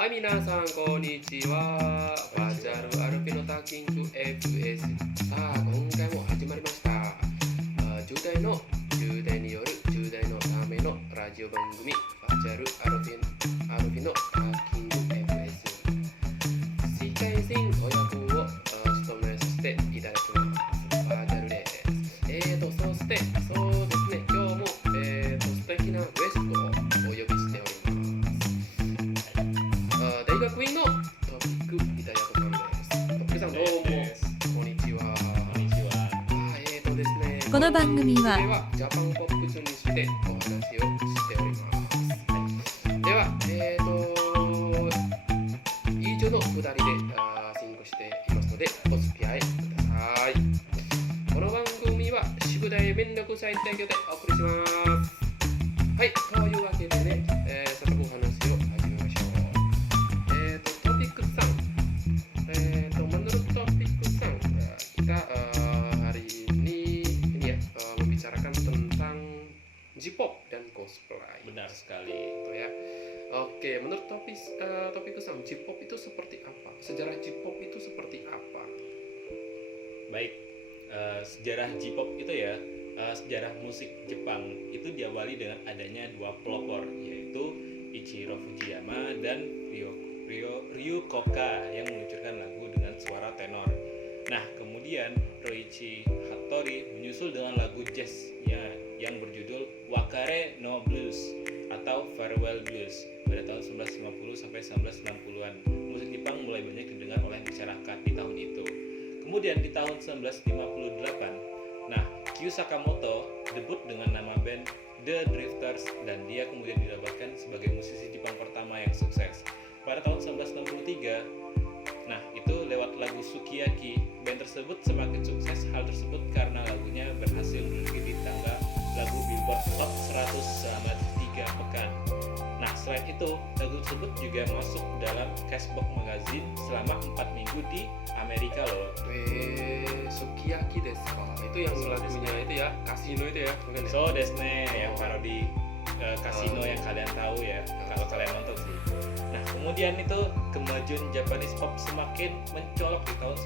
はい、皆さんこんにちは。バーチャルアルピノターキング FS。さあ、今回も始まりました。10代による10代のためのラジオ番組、バーチャルアルピノターキング FS。世界人親分を務めさせていただきます。バーチャルです。そして、そうですね、今日も、素敵なゲストをお呼びしております。大学院のトピックイタリアさんです。トピックさんどうもこんにちは。ですね。この番組はジャパンポップスにしてお話をしております。では、以上のくだりで進行していますのでお付き合いください。この番組は宿題めんどくさい提供でお送りします。はい、というわけでね、早速お話を始めましょう。トピックさん、menurut topik Kusang, kita hari ini ya membicarakan tentang J-pop dan cosplay. Benar sekali. Gitu ya. Oke, menurut topik Kusang, J-pop itu seperti apa? Sejarah J-pop itu seperti apa? Baik, sejarah J-pop itu ya, sejarah musik Jepang itu diawali dengan adanya dua pelopor, yaitu Ichiro Fujiyama dan Ryu Koka yang meluncurkan lagu dengan suara tenor. Nah, kemudian Roichi Hattori menyusul dengan lagu jazznya yang berjudul Wakare no Blues atau Farewell Blues pada tahun 1950 sampai 1960-an. Musik Jepang mulai banyak didengar oleh masyarakat di tahun itu. Kemudian di tahun 1958, nah, Kyu Sakamoto debut dengan nama band The Drifters dan dia kemudian didapatkan sebagai musisi Jepang pertama yang sukses. Pada tahun 1963, nah itu lewat lagu Sukiyaki, band tersebut semakin sukses. Hal tersebut karena lagunya berhasil menduduki di tangga lagu Billboard Top 100 selama 3 pekan. Nah, selain itu, lagu tersebut juga masuk dalam Cashbox Magazine selama 4 minggu di Amerika loh. Sukiyaki desu ka? Itu yang lagunya itu ya, Casino itu ya, bukan ya? So Desne, yang parodi Casino yang kalian tahu ya, kalau kalian nonton sih. Nah, kemudian itu kemajuan Japanese pop semakin mencolok di tahun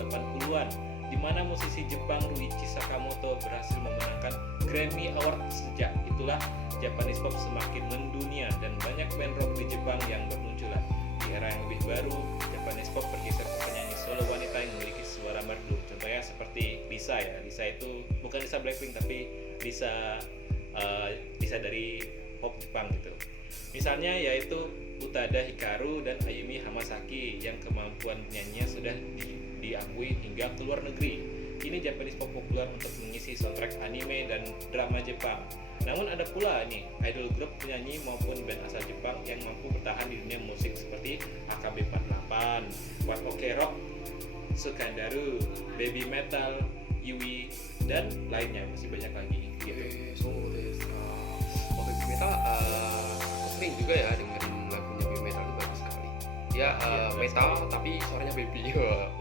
1980-an, di mana musisi Jepang Ruichi Sakamoto berhasil memenangkan Grammy Award. Sejak itulah Japanese pop semakin mendunia dan banyak band rock di Jepang yang bermunculan. Di era yang lebih baru, Japanese pop bergeser ke penyanyi solo wanita yang memiliki suara merdu. Contohnya seperti Lisa ya. Lisa itu bukan Lisa Blackpink tapi Lisa dari pop Jepang gitu. Misalnya yaitu Utada Hikaru dan Ayumi Hamasaki yang kemampuan nyanyinya sudah diakui hingga ke luar negeri. Kini Japanese pop populer untuk mengisi soundtrack anime dan drama Jepang. Namun ada pula nih idol grup penyanyi maupun band asal Jepang yang mampu bertahan di dunia musik seperti AKB48, One Ok Rock, Sukandaru, Baby Metal, Yui dan lainnya, masih banyak lagi gitu. Baby Metal, aku sering juga ya dengerin lagunya Baby Metal, itu bagus sekali. Ya, metal tapi suaranya baby.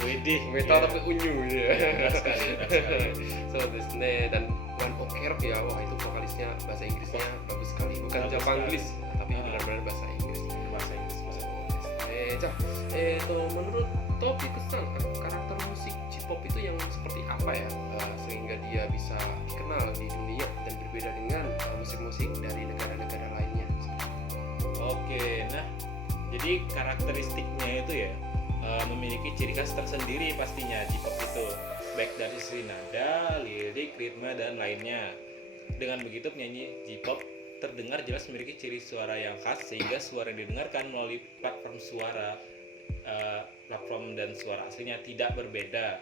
Widih, Metal ya. tapi unyu ya. Benar sekali. So desne dan One Ok Rock ya, wah itu vokalisnya bahasa Inggrisnya bagus sekali. Bukan Bagus Japanglis, sekali. tapi benar-benar bahasa Inggris. Bahasa Inggris. Menurut topik kesan karakter musik J-pop itu yang seperti apa ya, sehingga dia bisa dikenal di dunia dan berbeda dengan musik-musik dari negara-negara lainnya. Oke, nah jadi karakteristiknya itu ya memiliki ciri khas tersendiri pastinya J-pop itu, baik dari sisi nada, lirik, ritme dan lainnya. Dengan begitu penyanyi J-pop terdengar jelas memiliki ciri suara yang khas sehingga suara yang didengarkan melalui platform suara dan suara aslinya tidak berbeda.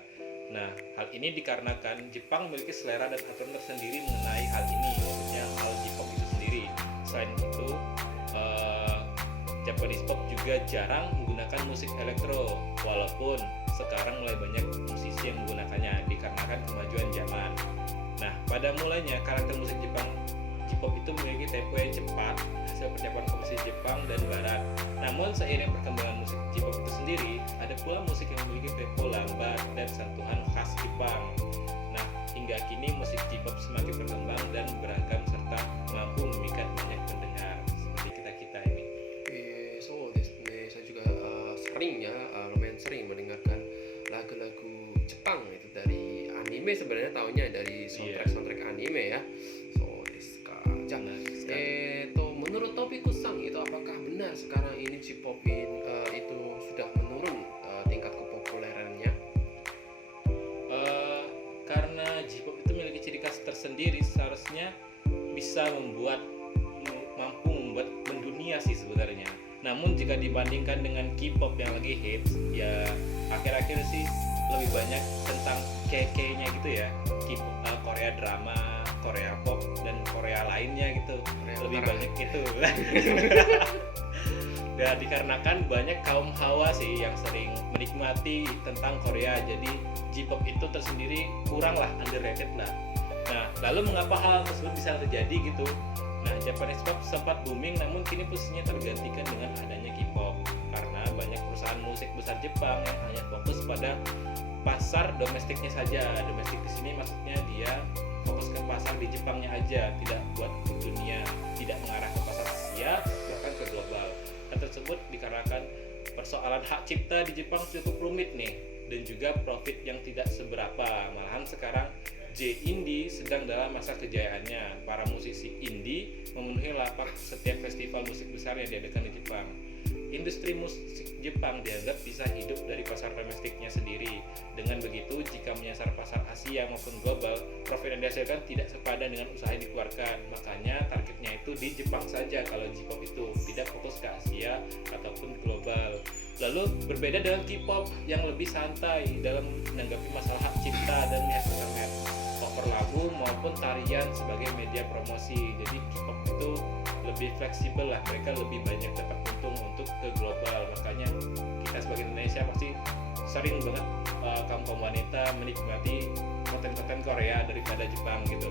Nah, hal ini dikarenakan Jepang memiliki selera dan aturan tersendiri mengenai hal ini, maksudnya hal J-pop itu sendiri. Selain itu, Japanese pop juga jarang menggunakan musik elektro, walaupun sekarang mulai banyak musisi yang menggunakannya dikarenakan kemajuan zaman. Nah, pada mulanya karakter musik J-pop itu memiliki tempo yang cepat, hasil percakapan komposisi Jepang dan Barat. Namun seiring perkembangan musik J-pop itu sendiri, ada pula musik yang memiliki tempo lambat dan sentuhan khas Jepang. Nah, hingga kini musik J-pop semakin berkembang dan beragam serta mampu memikat banyak pendengar seperti kita-kita ini. sering ya, lumayan sering mendengarkan lagu-lagu Jepang itu dari anime, sebenarnya tahunya dari soundtrack anime ya. So desu ka. Menurut Topiku-san itu apakah benar sekarang ini J-pop itu sudah menurun tingkat kepopulerannya? Karena J-pop itu memiliki ciri khas tersendiri, seharusnya bisa mampu membuat mendunia sih sebenarnya. Namun jika dibandingkan dengan K-pop yang lagi hits, ya akhir-akhir sih lebih banyak tentang K-nya gitu ya. K-pop, Korea drama, Korea pop, dan Korea lainnya gitu. Lebih banyak itu. Ya dikarenakan banyak kaum hawa sih yang sering menikmati tentang Korea, jadi J-pop itu tersendiri kurang lah, underrated lah. Nah, lalu mengapa hal tersebut bisa terjadi gitu? Nah, Japanese pop sempat booming, namun kini posisinya tergantikan dengan adanya K-pop karena banyak perusahaan musik besar Jepang yang hanya fokus pada pasar domestiknya saja. Domestik di sini maksudnya dia fokus ke pasar di Jepangnya aja, tidak buat dunia, tidak mengarah ke pasar Asia bahkan ke global. Hal tersebut dikarenakan persoalan hak cipta di Jepang cukup rumit nih, dan juga profit yang tidak seberapa. Malahan sekarang J-Indie sedang dalam masa kejayaannya. Para musisi indie memenuhi lapak setiap festival musik besar yang diadakan di Jepang. Industri musik Jepang dianggap bisa hidup dari pasar domestiknya sendiri. Dengan begitu, jika menyasar pasar Asia maupun global, profit yang dihasilkan tidak sepadan dengan usaha yang dikeluarkan. Makanya targetnya itu di Jepang saja kalau J-pop itu, tidak fokus ke Asia ataupun global. Lalu berbeda dengan K-pop yang lebih santai dalam menanggapi masalah hak cipta dan internet, cover lagu maupun tarian sebagai media promosi. Jadi K-pop itu lebih fleksibel lah, mereka lebih banyak dapat untung untuk ke global. Makanya kita sebagai Indonesia pasti sering banget kaum wanita menikmati konten-konten Korea daripada Jepang gitu.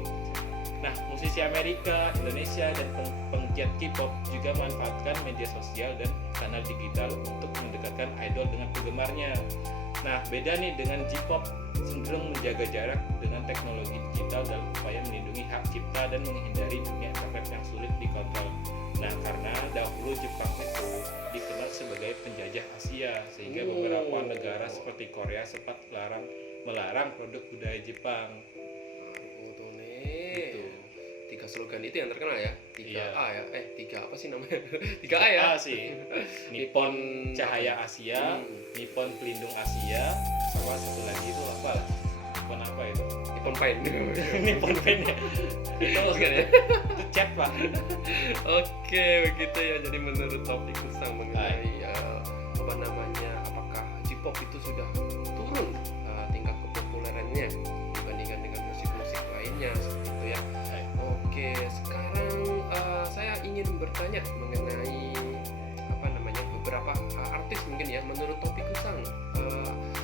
Nah, musisi Amerika, Indonesia, dan penggiat K-pop juga manfaatkan media sosial dan kanal digital untuk mendekatkan idol dengan penggemarnya. Nah, beda nih dengan J-pop, cenderung menjaga jarak dengan teknologi digital dalam upaya melindungi hak cipta dan menghindari dunia internet yang sulit dikontrol. Nah, karena dahulu Jepang itu dikenal sebagai penjajah Asia, sehingga beberapa negara seperti Korea sempat melarang produk budaya Jepang. Gitu. 3 slogan itu yang terkenal ya, 3A ya, 3 apa sih namanya? 3A 3A ya sih. Nippon Cahaya Asia, Nippon Pelindung Asia, sama satu lagi itu apa lah? Nippon apa itu? Nippon Paint. Nippon Paint ya. Itu Bukan ya? itu chat pak. Oke, begitu ya. Jadi menurut Topiku-san mengenai apakah J-pop itu sudah turun tingkat kepopulerannya dibandingkan dengan musik-musik lainnya seperti itu ya. Oke, sekarang saya ingin bertanya mengenai beberapa artis mungkin ya. Menurut Topiku-san,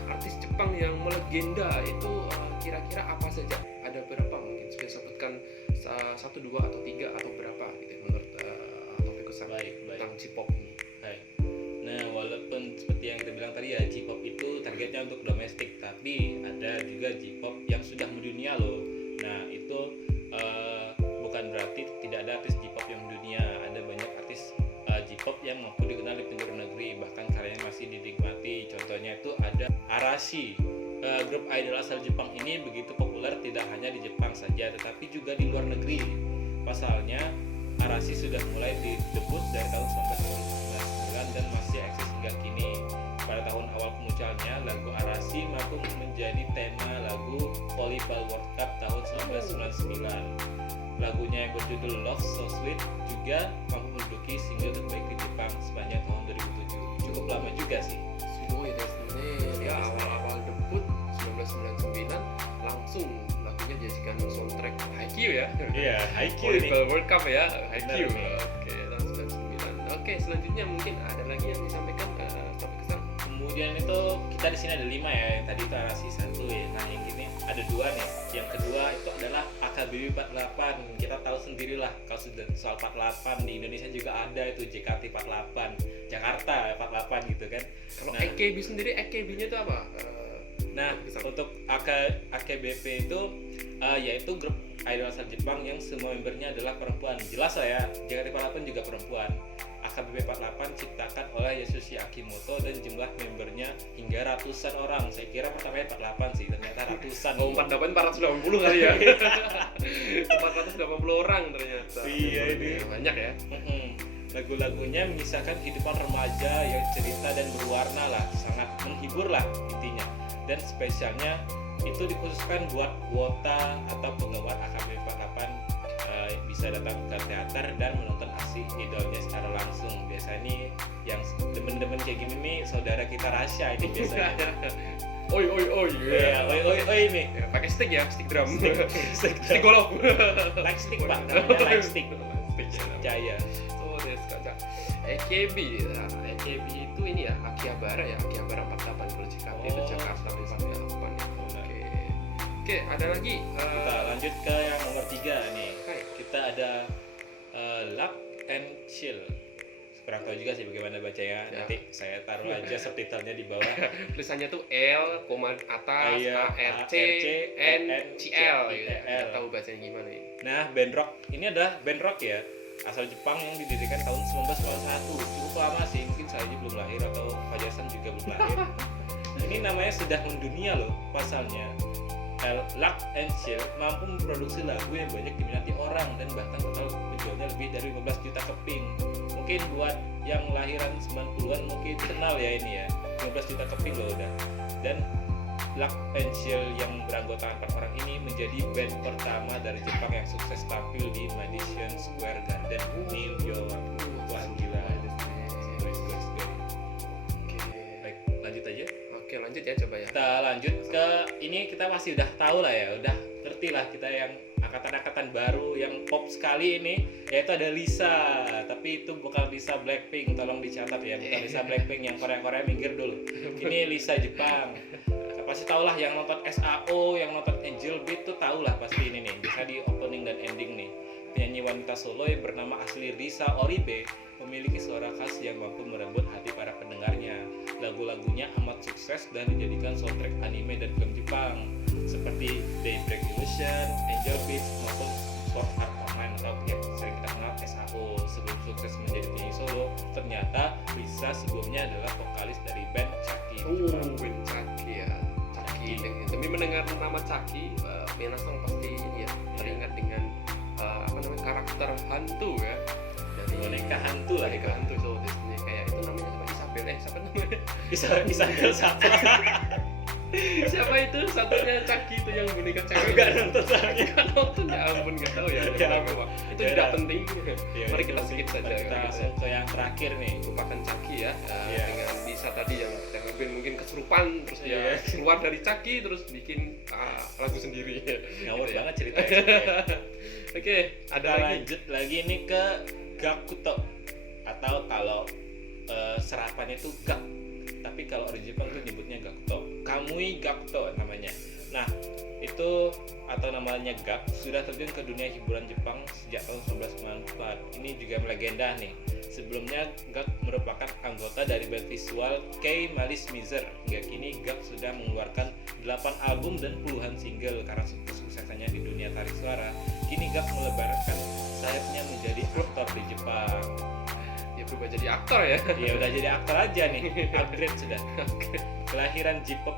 artis Jepang yang melegenda itu kira-kira apa saja? Ada berapa mungkin? Bisa sebutkan 1, 2 atau 3 atau berapa gitu ya, menurut Topiku-san tentang J-pop ini. Nah, walaupun seperti yang kita bilang tadi ya, J-pop itu targetnya untuk domestik, tapi ada juga J-pop yang sudah mendunia loh. Nah, itu bukan berarti tidak ada artis J-pop yang mendunia. Ada banyak artis J-pop yang mampu dikenal di penjuru negeri, bahkan karyanya masih dinikmati. Contohnya itu ada Arashi. Grup idol asal Jepang ini begitu populer tidak hanya di Jepang saja, tetapi juga di luar negeri. Pasalnya, Arashi sudah mulai didebut dari tahun 1999 dan masih eksis hingga kini. Pada tahun awal kemunculannya, lagu Arashi mampu menjadi tema lagu Volleyball World Cup tahun 1999. Lagunya yang berjudul Love So Sweet juga mampu menduduki single terbaik di Jepang sepanjang tahun 2007. Cukup lama juga sih. Ya, awal-awal debut 1999 langsung lagunya dijadikan soundtrack Haikyuu ya. Iya, Haikyuu nih. Volleyball World Cup ya, Haikyuu. Benar, Oke, tahun 99. Oke, selanjutnya mungkin ada lagi yang disampaikan Topiku-san. Kemudian itu kita di sini ada 5 ya, yang tadi itu Arashi 1 ya. Nah, yang ini ada 2 nih. Yang kedua itu adalah AKBB 48. Kita tahu sendirilah kalau sudah soal 48 di Indonesia juga ada itu JKT 48, Jakarta 48 gitu kan. Kalau AKB sendiri, AKB-nya itu apa? Nah, untuk AKBP itu yaitu grup idol asal Jepang yang semua membernya adalah perempuan. Jelas lah ya, JKT48 juga perempuan. AKB 48 ciptakan oleh Yasushi Akimoto dan jumlah membernya hingga ratusan orang. Saya kira pertamanya 48 sih, ternyata ratusan. Oh, 48 480 kali ya. 480 orang ternyata. Iya, ini banyak ya. Lagu-lagunya mengisahkan kehidupan remaja yang cerita dan berwarna lah, sangat menghibur lah intinya. Dan spesialnya itu dikhususkan buat wota atau penggemar AKB 48 bisa datang ke teater dan menonton aksi idolnya secara langsung. Biasanya nih yang demen-demen kayak gini nih saudara kita Rasya ini biasanya. Oi Iya, oi ini. Ya, pakai stick ya, stick drum. Stick golok. Like stick Pak, namanya like stick. Jaya. Oh, desu ka. AKB. Nah, AKB itu ini ya, Akihabara ya, Akihabara 48 kalau Cikati itu Jakarta 48 ya. Oke, ada lagi. Kita lanjut ke yang nomor 3 nih. Hai. Kita ada Lock and Chill. Kurang tahu juga sih bagaimana bacanya. Ya. Nanti saya taruh aja subtitlenya di bawah. Tulisannya tuh L, koma atas, Iya, ARC, NCL gitu. Nggak tahu bacanya gimana ya. Nah, band rock ini adalah band rock ya, asal Jepang yang didirikan tahun 1991. Cukup lama sih, mungkin saya aja belum lahir atau Fajasan juga belum lahir. Ini namanya sudah mendunia loh pasalnya. Lock and Chill mampu memproduksi lagu yang banyak diminati orang dan bahkan total penjualnya lebih dari 15 juta keping. Mungkin buat yang lahiran 90-an mungkin kenal ya ini ya, 15 juta keping loh udah. Dan Lock and Chill yang beranggotakan 4 orang ini menjadi band pertama dari Jepang yang sukses tampil di Madison Square Garden, New York. Wah gila. Baik, lanjut aja. Oke, lanjut ya coba ya. Kita lanjut ke ini, kita masih udah tahu lah ya, udah ngerti lah kita yang angkatan-angkatan baru yang pop sekali ini, yaitu ada Lisa. Tapi itu bukan Lisa Blackpink, tolong dicatat ya, bukan Lisa Blackpink yang Korea-Korea, minggir dulu. Ini Lisa Jepang. Pasti tau lah yang nonton SAO, yang nonton Angel Beat tuh tau lah pasti ini nih, bisa di opening dan ending nih. Penyanyi wanita solo yang bernama asli Risa Oribe memiliki suara khas yang mampu merebut hati para pendengarnya. Lagu-lagunya amat sukses dan dijadikan soundtrack anime dan film Jepang seperti Daybreak Illusion, Angel Beats maupun Sword Art Online atau yang sering kita kenal SAO. Sebelum sukses menjadi penyanyi solo, ternyata Lisa sebelumnya adalah vokalis dari band Chucky. Band Chucky ya. Chucky. Demi mendengar nama Chucky, Minasang pasti ini ya teringat dengan karakter hantu ya. Dari boneka hantu lah, boneka hantu so Disney kayak itu namanya siapa, Isabel siapa namanya? Isabel siapa? Siapa itu satunya Chucky itu yang boneka cewek? Enggak nonton soalnya. Enggak nonton, ya ampun, enggak tahu ya. Ya ampun. Itu Ya tidak udah. penting. Ya, Mari kita skip saja. Kita langsung ke yang terakhir nih. Lupakan Chucky ya. Iya. Dengan Lisa tadi yang mungkin kesurupan terus dia Iya. keluar dari Chucky terus bikin lagu sendiri. Ngawur Gitu ya. banget ceritanya. Oke, ada Kita lagi. lanjut lagi nih ke Gakuto, atau kalau serapannya itu Gak, tapi kalau orang Jepang tuh nyebutnya Gakuto, Kamui Gakuto namanya. Nah itu atau namanya Gak sudah terjun ke dunia hiburan Jepang sejak tahun 1994. Ini juga melegenda nih. Sebelumnya Gak merupakan anggota dari band visual Kei Malis Miser. Hingga kini Gak sudah mengeluarkan 8 album dan puluhan single. Karena suksesannya di dunia tarik suara, kini Gak melebarkan sayapnya menjadi aktor di Jepang. Ya berubah jadi aktor ya. Ya udah jadi aktor aja nih, upgrade sudah. Kelahiran J-pop,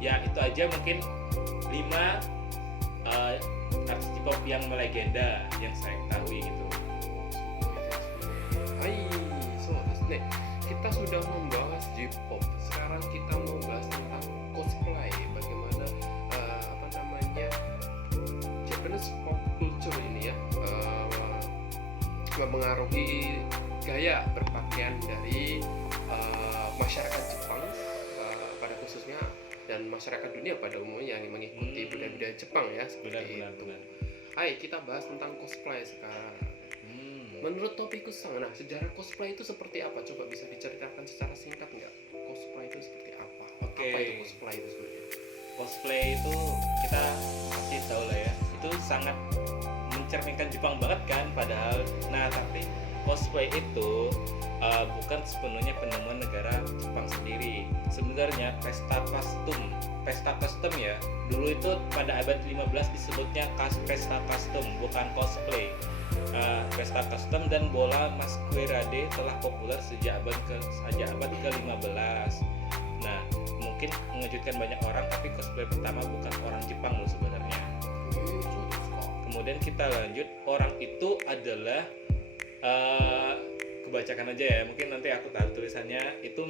ya itu aja mungkin 5 artis J-pop yang melegenda yang saya ketahui gitu. Hai, so Disney. Kita sudah membahas J-pop. Sekarang kita mau bahas tentang cosplay. Bagaimana Japanese pop culture ini ya mempengaruhi gaya berpakaian dari masyarakat Jepang pada khususnya dan masyarakat dunia pada umumnya yang mengikuti budaya-budaya Jepang ya seperti itu. Hai, kita bahas tentang cosplay sekarang. Menurut Topikus Sang, nah sejarah cosplay itu seperti apa? Coba bisa diceritakan secara singkat nggak? Cosplay itu seperti apa? Oke. Apa itu cosplay itu sebenarnya? Cosplay itu kita pasti tahu lah ya, itu sangat mencerminkan Jepang banget kan padahal. Nah tapi cosplay itu bukan sepenuhnya penemuan negara Jepang sendiri. Sebenarnya pesta custom ya. Dulu itu pada abad 15 disebutnya pesta custom, bukan cosplay. Pesta custom dan bola masquerade telah populer sejak abad ke-15. Nah, mungkin mengejutkan banyak orang, tapi cosplay pertama bukan orang Jepang loh sebenarnya. Kemudian kita lanjut, orang itu adalah kebacakan aja ya, mungkin nanti aku taruh tulisannya, itu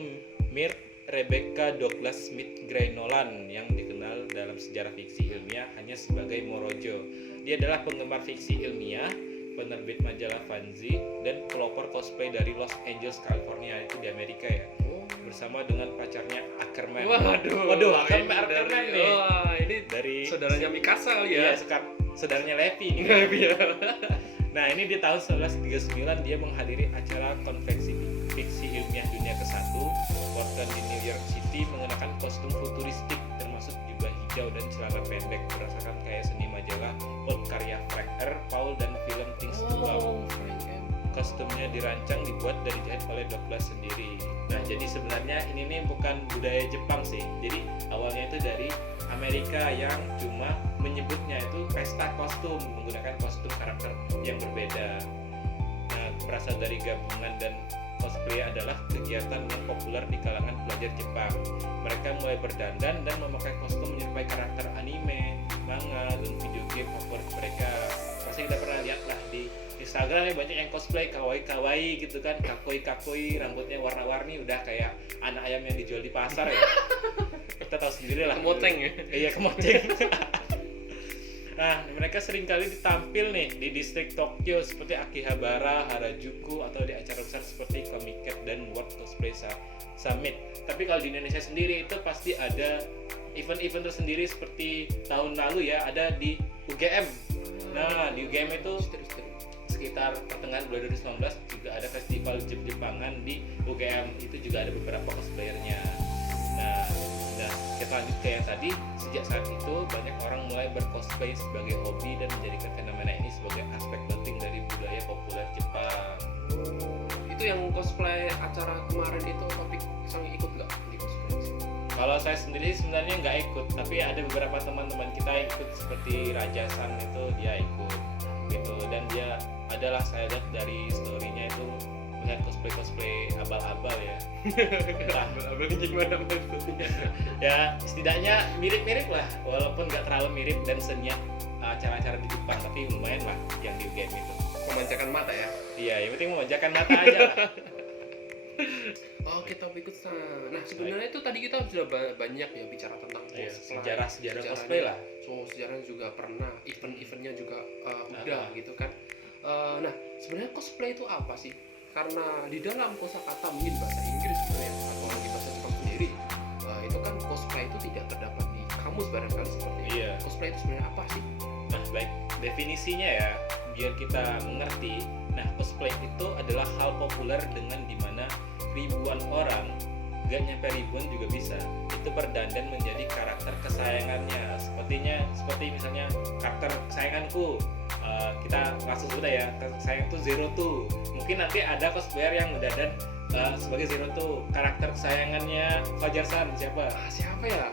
Mir Rebecca Douglas Smith Gray Nolan yang dikenal dalam sejarah fiksi ilmiah hanya sebagai Morojo. Dia adalah penggemar fiksi ilmiah, penerbit majalah fanzine, dan pelopor cosplay dari Los Angeles, California, itu di Amerika ya, bersama dengan pacarnya Ackerman. Waduh, Ackerman nih. Wah, ini Dari saudaranya Mikasa ya. Iya, saudaranya Levi nih. Nah, ini di tahun 1939 dia menghadiri acara konvensi fiksi ilmiah dunia ke-1 Boston di New York City mengenakan kostum futuristik termasuk jubah hijau dan celana pendek berdasarkan kayak seni majalah pulp karya Frank R. Paul dan film Things to Come. Kostumnya dirancang dibuat dan dijahit oleh Douglas sendiri. Nah, jadi sebenarnya ini nih bukan budaya Jepang sih. Jadi awalnya itu dari Amerika yang cuma menyebutnya itu pesta kostum, menggunakan kostum karakter yang berbeda. Nah, berasal dari gabungan dan cosplay adalah kegiatan yang populer di kalangan pelajar Jepang. Mereka mulai berdandan dan memakai kostum menyerupai karakter anime, manga, dan video game favorit mereka. Pasti kita pernah lihat lah di Instagram ya, banyak yang cosplay kawaii gitu kan, kakoi, rambutnya warna-warni, udah kayak anak ayam yang dijual di pasar ya. Kita tahu sendiri lah. Kemoceng ya. Iya, kemoceng. Nah, mereka seringkali ditampil nih di distrik Tokyo seperti Akihabara, Harajuku, atau di acara besar seperti Comiket dan World Cosplay Summit. Tapi kalau di Indonesia sendiri itu pasti ada event-event tersendiri seperti tahun lalu ya, ada di UGM. Nah, di UGM itu sekitar pertengahan bulan 2019 juga ada festival Jepangan di UGM, itu juga ada beberapa cosplayernya. Nah, kita lanjut ke yang tadi. Sejak saat itu banyak orang mulai bercosplay sebagai hobi dan menjadikan fenomena ini sebagai aspek penting dari budaya populer Jepang. Itu yang cosplay acara kemarin itu topik sang ikut nggak di cosplay? Kalau saya sendiri sebenarnya nggak ikut, tapi ada beberapa teman-teman kita yang ikut seperti Raja San itu dia ikut gitu, dan dia adalah saya lihat dari story-nya itu melihat cosplay abal-abal ya. Abal-abal gimana maksudnya? Ya setidaknya mirip-mirip lah, walaupun nggak terlalu mirip dan seniat acara-acara di Jepang, tapi lumayan lah yang di game itu. Memanjakan mata ya? Iya, yang penting memanjakan mata aja lah. Oke, topik ke sana. Nah, sebenarnya itu tadi kita sudah banyak ya bicara tentang sejarah cosplay lah. So, sejarahnya juga pernah, event-eventnya juga udah gitu kan. Nah, sebenarnya cosplay itu apa sih? Karena di dalam kosakata mungkin bahasa Inggris gitu ya, atau di bahasa Jepang sendiri, itu kan cosplay itu tidak terdapat di kamus barangkali seperti itu. Iya. Cosplay itu sebenarnya apa sih? Nah, baik, definisinya ya, biar kita mengerti. Nah, cosplay itu adalah hal populer dengan dimana ribuan orang, gak nyampe ribuan juga bisa, itu berdandan menjadi karakter kesayangannya. Seperti misalnya karakter kesayanganku, kita langsung sudah ya, kesayangan itu Zero Two. Mungkin nanti ada cosplayer yang mendandan sebagai Zero Two. Karakter kesayangannya Fajar San siapa? Siapa ya?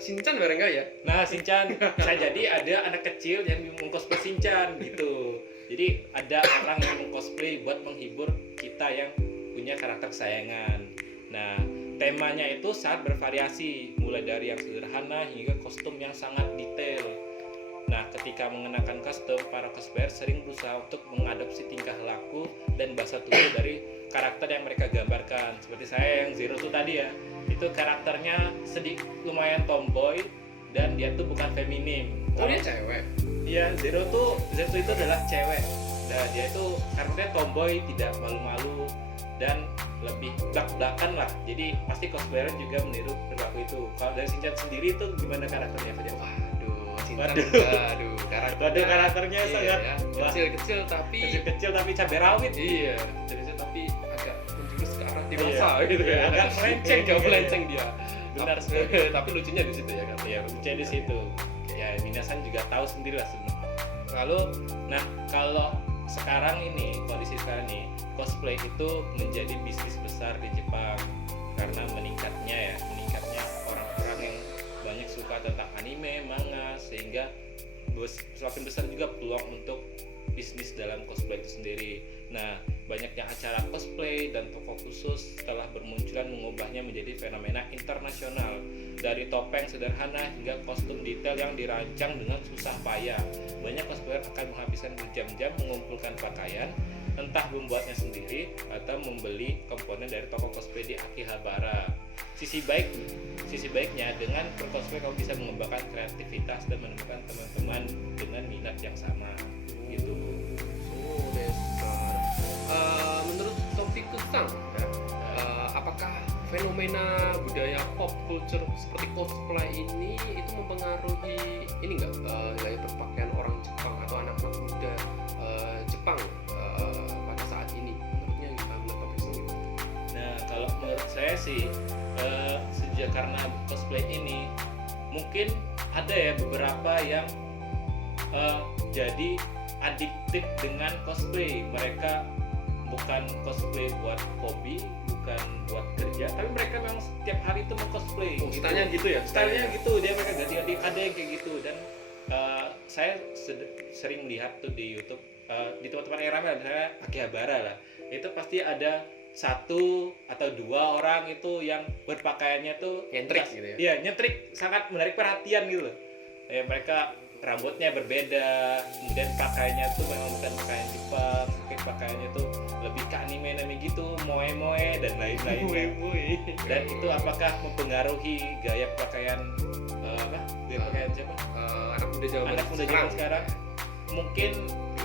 Shinchan barangkali ya? Nah, Shinchan. Bisa jadi ada anak kecil yang mengcosplay Shinchan gitu. Jadi ada orang yang mengcosplay buat menghibur kita yang punya karakter kesayangan. Nah, temanya itu sangat bervariasi, mulai dari yang sederhana hingga kostum yang sangat detail. Nah, ketika mengenakan kostum, para cosplayer sering berusaha untuk mengadopsi tingkah laku dan bahasa tubuh dari karakter yang mereka gambarkan. Seperti saya yang Zero Two tadi ya, itu karakternya sedikit lumayan tomboy dan dia tuh bukan feminim. Oh, dia cewek? Iya, Zero Two itu adalah cewek. Nah, dia itu karakternya tomboy, tidak malu-malu dan lebih belak-belakan lah. Jadi pasti cosplayer juga meniru perilaku itu. Kalau dari Shinchan sendiri itu gimana karakternya Fajar? Karakternya sangat kecil-kecil tapi cabai rawit. Iya, kecil-kecil tapi agak menjurus ke arah dewasa gitu ya. Agak melenceng, melenceng dia. Benar sekali. Tapi lucunya di situ ya kan. Iya, lucunya di situ. Ya, Minasan juga tahu sendiri lah sebenarnya. Lalu, nah kalau sekarang ini, kondisi sekarang nih, cosplay itu menjadi bisnis besar di Jepang karena meningkatnya orang-orang yang banyak suka tentang anime, manga, sehingga semakin besar juga peluang untuk bisnis dalam cosplay itu sendiri. Nah, banyaknya acara cosplay dan toko khusus telah bermunculan mengubahnya menjadi fenomena internasional. Dari topeng sederhana hingga kostum detail yang dirancang dengan susah payah. Banyak cosplayer akan menghabiskan berjam-jam mengumpulkan pakaian, entah membuatnya sendiri atau membeli komponen dari toko cosplay di Akihabara. Sisi baiknya dengan bercosplay kamu bisa mengembangkan kreativitas dan menemukan teman-teman dengan minat yang sama. Gitu. Menurut Topik-san, apakah fenomena budaya pop culture seperti cosplay ini itu mempengaruhi ini nggak gaya berpakaian orang Jepang atau anak-anak muda Jepang pada saat ini? Menurutnya menurut Topik sendiri? Nah, kalau menurut saya sih sejak karena cosplay ini mungkin ada ya beberapa yang jadi adiktif dengan cosplay. Mereka bukan cosplay buat hobi, bukan buat kerja, tapi mereka memang setiap hari itu meng-cosplay. Stylenya gitu ya? Stylenya gitu, dia mereka ganti-ganti, ada yang kayak gitu. Dan saya sering lihat tuh di YouTube, di tempat-tempat yang ramai, misalnya Akihabara lah, itu pasti ada satu atau dua orang itu yang berpakaiannya tuh nyentrik gitu ya? Iya, nyentrik, sangat menarik perhatian gitu. Ya, mereka rambutnya berbeda, kemudian pakaiannya tuh memang bukan pakaian Jepang, mungkin pakaiannya tuh lebih ke anime gitu, moe-moe dan lain-lain. Dan itu apakah mempengaruhi gaya pakaian gaya pakaian siapa? Anak muda zaman sekarang? Mungkin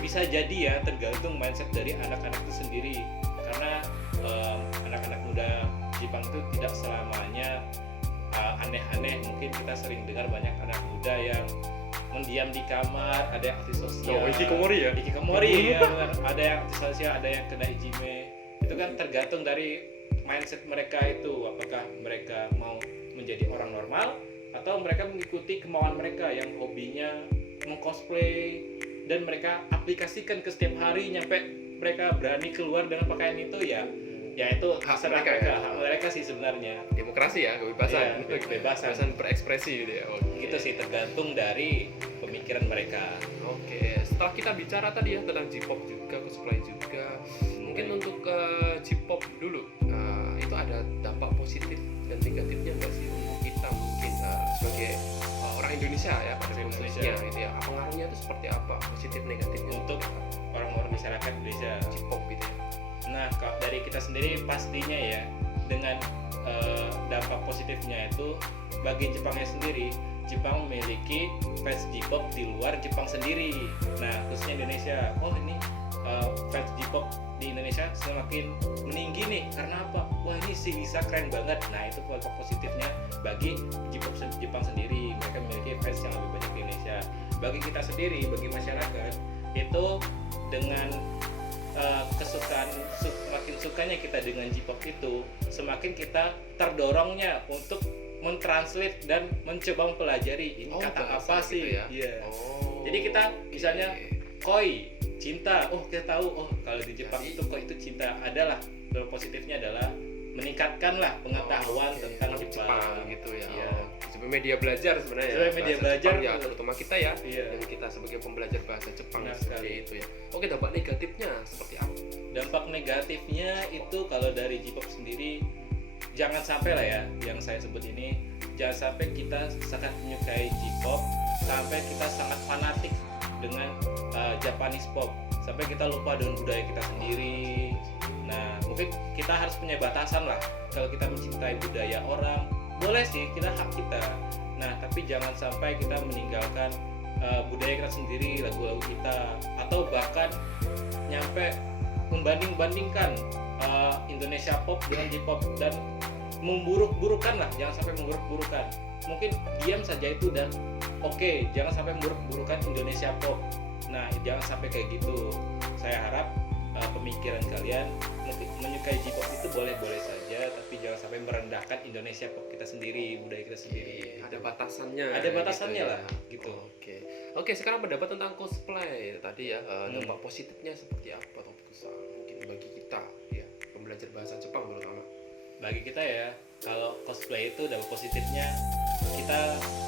bisa jadi ya, tergantung mindset dari anak-anak itu sendiri. Karena anak-anak muda Jepang itu tidak selamanya aneh-aneh. Mungkin kita sering dengar banyak anak muda yang mendiam di kamar, ada yang antisosial. Hikikomori ya? Hikikomori ya, ada yang antisosial, ada yang kena ijime. Itu kan tergantung dari mindset mereka itu, apakah mereka mau menjadi orang normal atau mereka mengikuti kemauan mereka yang hobinya mengcosplay dan mereka aplikasikan ke setiap hari nyampe mereka berani keluar dengan pakaian itu ya itu hak mereka, ya? hak mereka sih sebenarnya. Demokrasi ya, kebebasan. Iya, kebebasan berekspresi gitu ya. Gitu sih, tergantung dari pemikiran mereka. Oke, setelah kita bicara tadi ya tentang J-pop juga, cosplay juga, mungkin untuk J-pop dulu, itu ada dampak positif dan negatifnya nggak sih untuk kita mungkin sebagai orang Indonesia ya pada khususnya gitu ya, pengaruhnya itu seperti apa, positif negatifnya untuk orang-orang masyarakat Indonesia J-pop gitu ya? Nah, kalau dari kita sendiri pastinya ya, dengan dampak positifnya itu bagi Jepangnya sendiri, Jepang memiliki fans J-pop di luar Jepang sendiri. Nah, khususnya Indonesia. Oh, ini fans J-pop di Indonesia semakin meninggi nih. Karena apa? Wah, ini si Lisa keren banget. Nah, itu dampak positifnya bagi J-pop Jepang sendiri. Mereka memiliki fans yang lebih banyak di Indonesia. Bagi kita sendiri, bagi masyarakat, itu dengan semakin sukanya kita dengan J-pop itu, semakin kita terdorongnya untuk mentranslate dan mencoba mempelajari ini kata apa sih. Gitu ya? Yeah. Jadi kita misalnya koi, cinta, kita tahu kalau di Jepang itu koi itu cinta. Adalah positifnya adalah meningkatkanlah pengetahuan tentang Jepang gitu ya. Iya. Sebagai media belajar sebenarnya ya. Sebagai media belajar Jepang, ya, terutama kita ya. Iya. Dan kita sebagai pembelajar bahasa Jepang Benar seperti sekali. itu ya. Oke, dampak negatifnya seperti apa? Dampak negatifnya itu kalau dari J-pop sendiri, jangan sampai lah ya yang saya sebut ini, jangan sampai kita sangat menyukai J-pop sampai kita sangat fanatik dengan Japanese pop, sampai kita lupa dengan budaya kita sendiri. Nah, mungkin kita harus punya batasan lah. Kalau kita mencintai budaya orang, boleh sih, kita hak kita. Nah, tapi jangan sampai kita meninggalkan budaya kita sendiri, lagu-lagu kita, atau bahkan nyampe membanding-bandingkan Indonesia pop dengan J-pop dan memburuk-burukan lah, jangan sampai memburuk-burukan. Mungkin diam saja itu dan oke, jangan sampai memburuk-burukan Indonesia pop. Nah, jangan sampai kayak gitu. Saya harap pemikiran kalian menyukai J-pop itu boleh-boleh saja, tapi jangan sampai merendahkan Indonesia pop kita sendiri, budaya kita sendiri. Ada batasannya. Ada batasannya gitu lah, gitu. Oke. Oke, sekarang pendapat tentang cosplay tadi ya, dampak Hmm. positifnya seperti apa Topikusan? Mungkin bagi kita ya, pembelajar bahasa Jepang terutama. Bagi kita ya, kalau cosplay itu dampak positifnya kita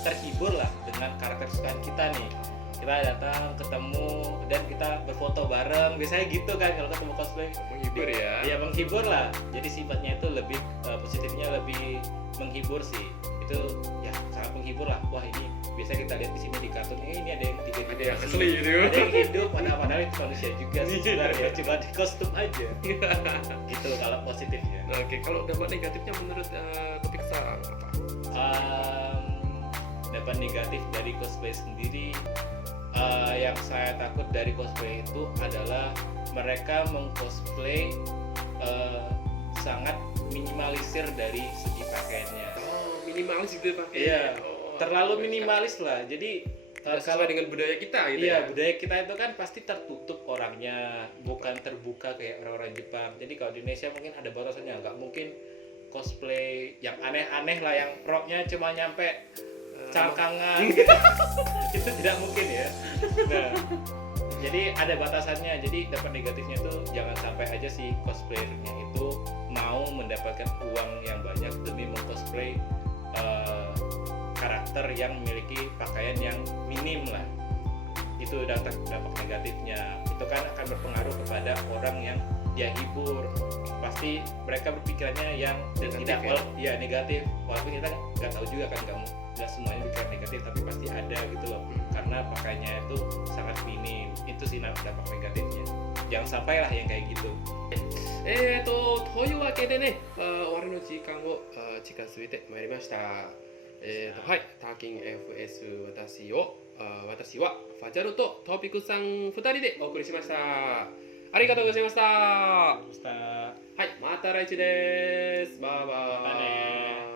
terhibur lah dengan karakter kesukaan kita nih. Kita datang ketemu dan kita berfoto bareng, biasanya gitu kan kalau ketemu cosplay. Menghibur ya. Ya menghibur lah, jadi sifatnya itu lebih positifnya lebih menghibur sih. Itu ya sangat menghibur lah. Wah ini biasa kita lihat di sini di kartun ini ada yang tidak Ada yang asli gitu. ada yang hidup, padahal itu manusia juga sih sebenarnya, cuma di kostum aja. Gitu kalau positifnya. Nah, oke, kalau dampak negatifnya menurut Topikusan apa? Em, Dampak negatif dari cosplay sendiri, yang saya takut dari cosplay itu adalah mereka mengcosplay sangat minimalisir dari segi pakaiannya. Oh, minimalis gitu pakai. Iya, Oh, terlalu iya. minimalis lah. Jadi Tidak kalau sesuai dengan budaya kita gitu iya, ya. budaya kita itu kan pasti tertutup orangnya, bukan terbuka kayak orang-orang Jepang. Jadi kalau di Indonesia mungkin ada batasannya, nggak mungkin cosplay yang aneh-aneh lah, yang roknya cuma nyampe cangkangan gitu. Itu tidak mungkin ya. Nah, jadi ada batasannya. Jadi dampak negatifnya tuh jangan sampai aja si cosplayernya itu mau mendapatkan uang yang banyak demi mengcosplay karakter yang memiliki pakaian yang minim lah. Itu dampak negatifnya. Itu kan akan berpengaruh kepada orang yang dia hibur. Pasti mereka berpikirannya yang Negatif tidak ya? negatif. Walaupun kita nggak tahu juga kan, nggak semuanya pikiran negatif, tapi pasti ada gitu loh. Karena pakaiannya itu sangat minim. Itu sih dampak negatifnya. Jangan sampai lah yang kayak gitu. というわけでね、終わりの時間を近づいてまいりました。はい、ターキン FS 私はファジャルとトピックさん2人でお送りしました。ありがとうございました。は Ustaz. い、また来週です。バイバイ。またね